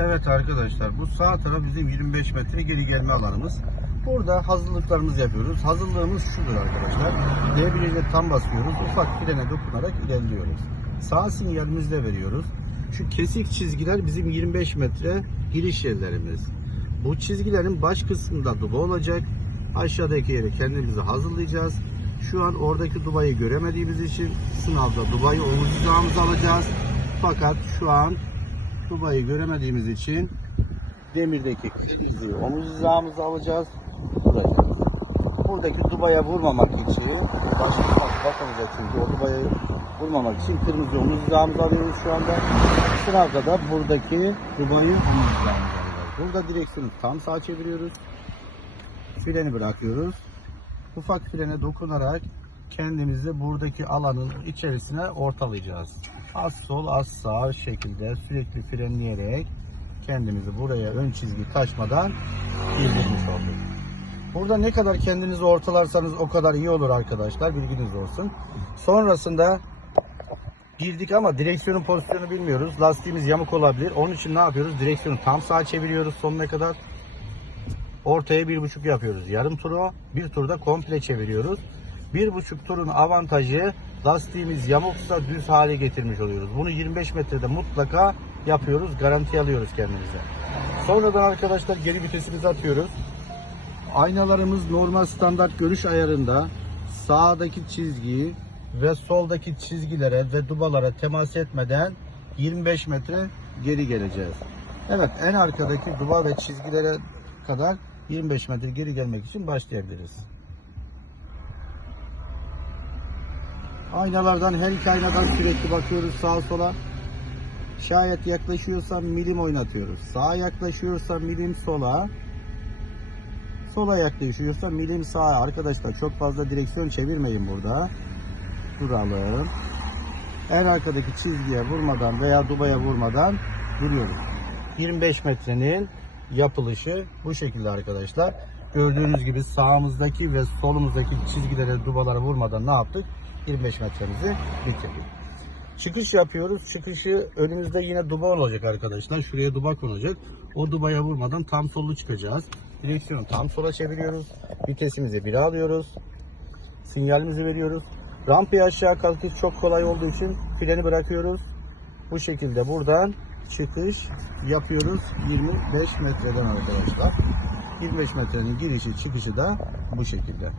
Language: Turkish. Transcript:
Evet arkadaşlar bu sağ taraf bizim 25 metre geri gelme alanımız. Burada hazırlıklarımızı yapıyoruz. Hazırlığımız şudur arkadaşlar. D1'e tam basıyoruz. Ufak frene dokunarak ilerliyoruz. Sağ sinyalimizi de veriyoruz. Şu kesik çizgiler bizim 25 metre giriş yerlerimiz. Bu çizgilerin baş kısmında duba olacak. Aşağıdaki yere kendimizi hazırlayacağız. Şu an oradaki dubayı göremediğimiz için sınavda dubayı omuz hizamıza alacağız. Fakat şu an dubayı göremediğimiz için demirdeki omuz hizamıza alacağız. Burayı. Buradaki dubaya vurmamak için başka bakmayacak çünkü o dubaya vurmamak için kırmızı omuz hizamıza alıyoruz şu anda. Sınavda da buradaki dubayı omuz hizamıza alacağız. Burada direksiyonu tam sağa çeviriyoruz. Freni bırakıyoruz. Ufak frene dokunarak kendimizi buradaki alanın içerisine ortalayacağız. Az sol az sağ şekilde sürekli frenleyerek kendimizi buraya ön çizgi taşmadan girdirmiş olduk. Burada ne kadar kendinizi ortalarsanız o kadar iyi olur arkadaşlar bilginiz olsun. Sonrasında girdik ama direksiyonun pozisyonu bilmiyoruz. Lastiğimiz yamuk olabilir. Onun için ne yapıyoruz? Direksiyonu tam sağa çeviriyoruz sonuna kadar. Ortaya bir buçuk yapıyoruz. Yarım turu bir turda komple çeviriyoruz. Bir buçuk turun avantajı lastiğimiz yamuksa düz hale getirmiş oluyoruz. Bunu 25 metrede mutlaka yapıyoruz. Garanti alıyoruz kendimize. Sonradan arkadaşlar geri vitesimizi atıyoruz. Aynalarımız normal standart görüş ayarında sağdaki çizgiyi ve soldaki çizgilere ve dubalara temas etmeden 25 metre geri geleceğiz. Evet en arkadaki duba ve çizgilere kadar 25 metre geri gelmek için başlayabiliriz. Aynalardan her iki aynadan sürekli bakıyoruz sağa sola. Şayet yaklaşıyorsa milim oynatıyoruz. Sağa yaklaşıyorsa milim sola. Sola yaklaşıyorsa milim sağa. Arkadaşlar çok fazla direksiyon çevirmeyin burada. Duralım. En arkadaki çizgiye vurmadan veya dubaya vurmadan duruyoruz. 25 metrenin yapılışı bu şekilde arkadaşlar. Gördüğünüz gibi sağımızdaki ve solumuzdaki çizgilere, dubalara vurmadan ne yaptık? 25 metremizi bitirdik. Çıkış yapıyoruz. Çıkışı önümüzde yine duba olacak arkadaşlar. Şuraya duba konacak. O dubaya vurmadan tam sollu çıkacağız. Direksiyonu tam sola çeviriyoruz. Vitesimizi 1'e alıyoruz. Sinyalimizi veriyoruz. Rampayı aşağı kalkış çok kolay olduğu için freni bırakıyoruz. Bu şekilde buradan çıkış yapıyoruz 25 metreden arkadaşlar. 25 metrenin girişi çıkışı da bu şekilde.